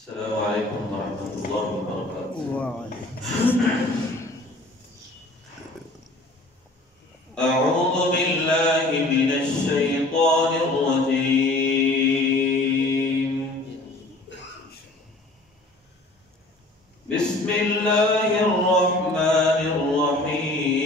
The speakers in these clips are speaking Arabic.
السلام عليكم ورحمة الله وبركاته. أعوذ بالله من الشيطان الرجيم. بسم الله الرحمن الرحيم.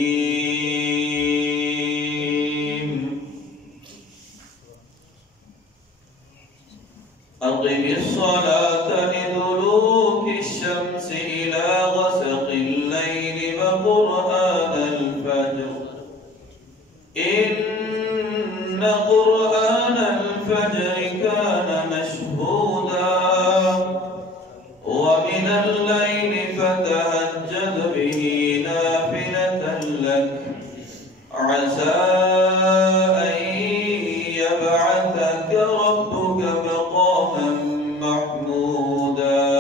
أقم الصلاة لدلوك الشمس إلى غسق الليل وقرآن الفجر إن قرآن الفجر كان مشهودا ومن الليل فتهجد به نافلة لك عسى أن يبعثك ربك مقاما محمودا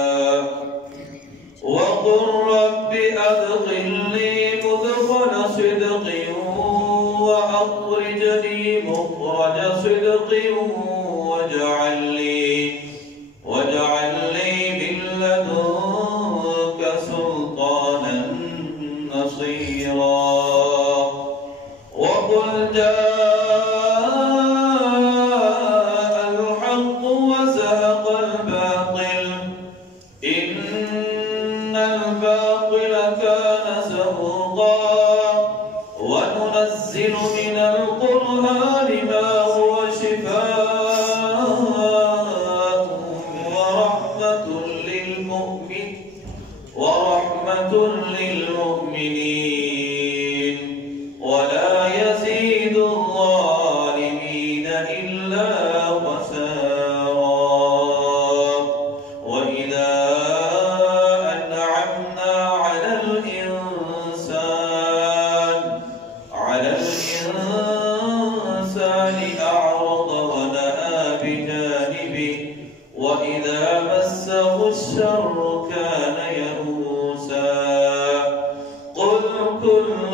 وقل رب أدخلني مدخل صدق وأخرجني مخرج صدق واجعل لي من لدنك سلطانا نصيرا وقل جاء الحق وزهق الباطل إن الباطل كان زهوقا وننزل من القرآن ما هو شفاء ورحمة للمؤمنين ولا يزيد الظالمين إلا خسارا. وإذا أنعمنا على الإنسان أعرض ونأى بجانبه وإذا مسه الشر كان يئوسا. قل كل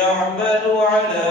يعمل على